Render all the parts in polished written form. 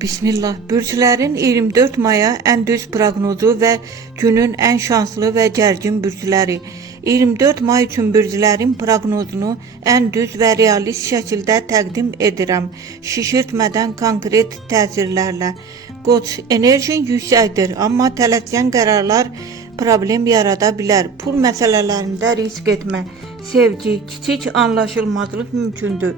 Bismillah. Bürclərin 24 maya ən düz proqnozu və günün ən şanslı və gərgin bürcləri. 24 may üçün bürclərin proqnozunu ən düz və realist şəkildə təqdim edirəm. Şişirtmədən konkret təsirlərlə. Qoç, enerjin yüksəkdir, amma tələskən qərarlar problem yarada bilər. Pul məsələlərində risk etmə. Sevgi, kiçik anlaşılmazlıq mümkündür.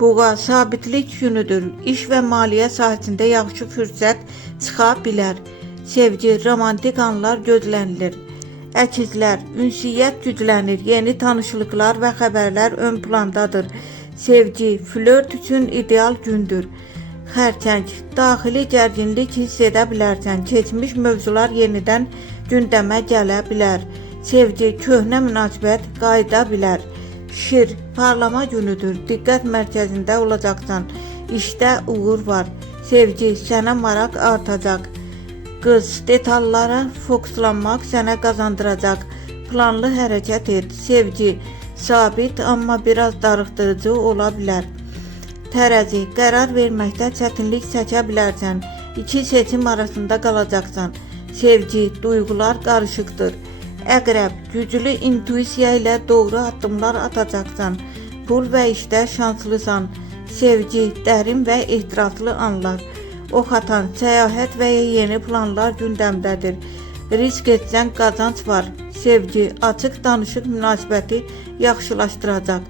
Boğa, sabitlik günüdür. İş və maliyyə sahəsində yaxşı fürsət çıxa bilər. Sevgi, romantik anlar gözlənilir. Əkizlər, ünsiyyət güclənir. Yeni tanışlıqlar və xəbərlər ön plandadır. Sevgi, flört üçün ideal gündür. Xərçəng, daxili gərginlik hiss edə bilərsən. Keçmiş mövzular yenidən gündəmə gələ bilər. Sevgi, köhnə münasibət qayıda bilər. Şir, parlama günüdür. Diqqət mərkəzində olacaqsan. İşdə uğur var. Sevgi, sənə maraq artacaq. Qız, detallara fokuslanmaq sənə qazandıracaq. Planlı hərəkət et. Sevgi, sabit amma biraz darıxdırıcı ola bilər. Tərəzi, qərar verməkdə çətinlik çəkə bilərsən. İki seçim arasında qalacaqsan. Sevgi, duyğular qarışıqdır. Əqrəb, güclü intuisiya ilə doğru addımlar atacaqsan. Pul və işdə şanslısan. Sevgi, dərin və ehtiraslı anlar. Ox atan, səyahət və yeni planlar gündəmdədir. Risk etsən qazanc var. Sevgi, açıq danışıq münasibəti yaxşılaşdıracaq.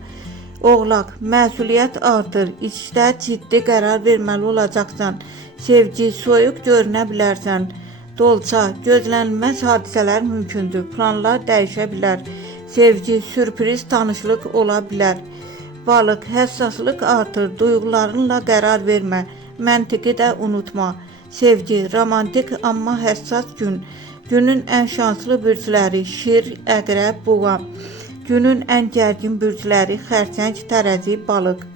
Oğlaq, məsuliyyət artır. İşdə ciddi qərar verməli olacaqsan. Sevgi, soyuq görünə bilərsən. Dolça, gözlənilməz hadisələr mümkündür. Planlar dəyişə bilər. Sevgi, sürpriz tanışlıq ola bilər. Balıq, həssaslıq artır. Duyğularınla qərar vermə. Məntiqi də unutma. Sevgi, romantik amma həssas gün. Günün ən şanslı bürcləri Şir, Əqrəb, Boğa. Günün ən gərgin bürcləri Xərçəng, Tərəzi, Balıq.